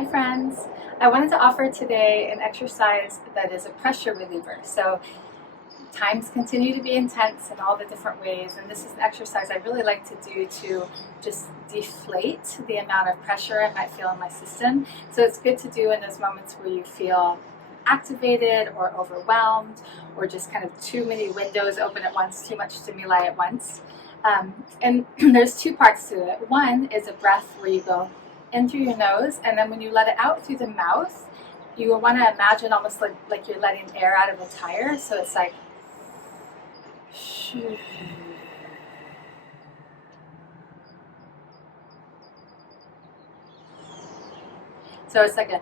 Hi friends! I wanted to offer today an exercise that is a pressure reliever. So times continue to be intense in all the different ways, and this is an exercise I really like to do to just deflate the amount of pressure I might feel in my system. So it's good to do in those moments where you feel activated or overwhelmed, or just kind of too many windows open at once, too much stimuli at once. And there's two parts to it. One is a breath where you go in through your nose, and then when you let it out through the mouth, you will want to imagine almost like you're letting air out of a tire. So it's like it's like a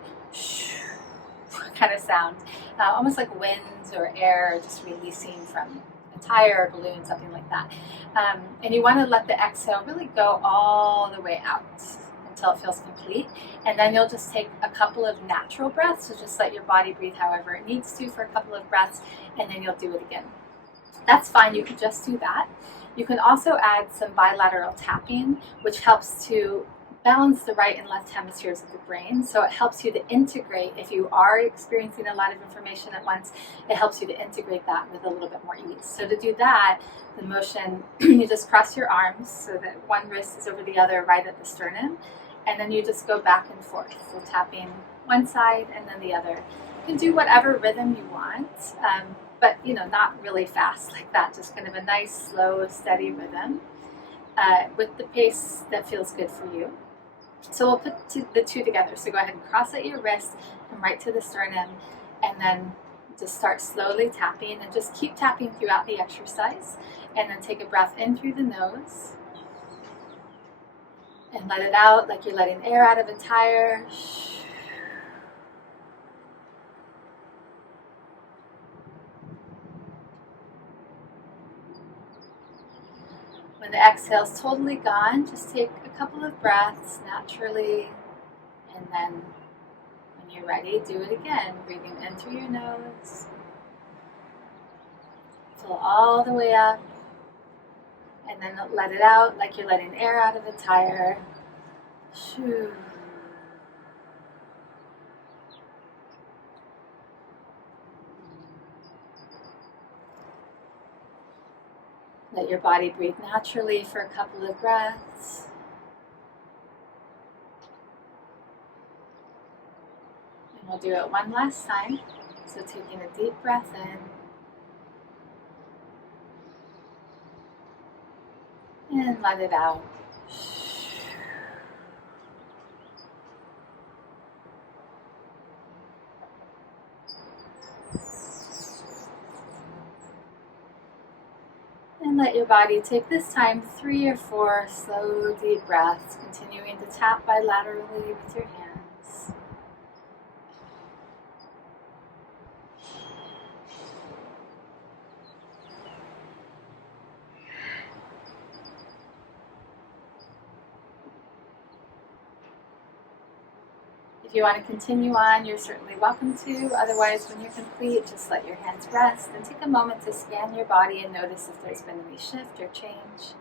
kind of sound, almost like winds or air just releasing from a tire or balloon, something like that. And you want to let the exhale really go all the way out until it feels complete, and then you'll just take a couple of natural breaths. So just let your body breathe however it needs to for a couple of breaths, and then you'll do it again. That's fine, you could just do that. You can also add some bilateral tapping, which helps to balance the right and left hemispheres of the brain. So it helps you to integrate, if you are experiencing a lot of information at once, it helps you to integrate that with a little bit more ease. So to do that, the motion, you just cross your arms so that one wrist is over the other right at the sternum, and then you just go back and forth. So tapping one side and then the other. You can do whatever rhythm you want, but not really fast like that, just kind of a nice, slow, steady rhythm with the pace that feels good for you. So we'll put the two together. So go ahead and cross at your wrist and right to the sternum, and then just start slowly tapping, and just keep tapping throughout the exercise, and then take a breath in through the nose and let it out like you're letting air out of a tire. When the exhale is totally gone, just take a couple of breaths naturally, and then when you're ready, do it again, breathing in through your nose. Fill all the way up, and then let it out like you're letting air out of a tire. Shoo. Let your body breathe naturally for a couple of breaths. And we'll do it one last time. So taking a deep breath in and let it out. And let your body take this time 3 or 4 slow, deep breaths, continuing to tap bilaterally with your hands. If you want to continue on, you're certainly welcome to. Otherwise, when you're complete, just let your hands rest and take a moment to scan your body and notice if there's been any shift or change.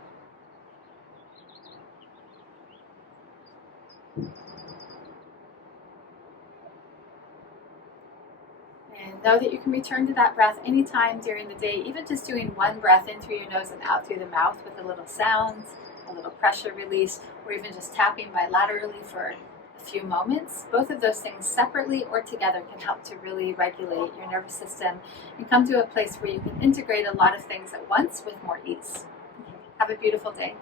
And know that you can return to that breath anytime during the day, even just doing one breath in through your nose and out through the mouth with a little sound, a little pressure release, or even just tapping bilaterally for a few moments. Both of those things separately or together can help to really regulate your nervous system and come to a place where you can integrate a lot of things at once with more ease. Have a beautiful day.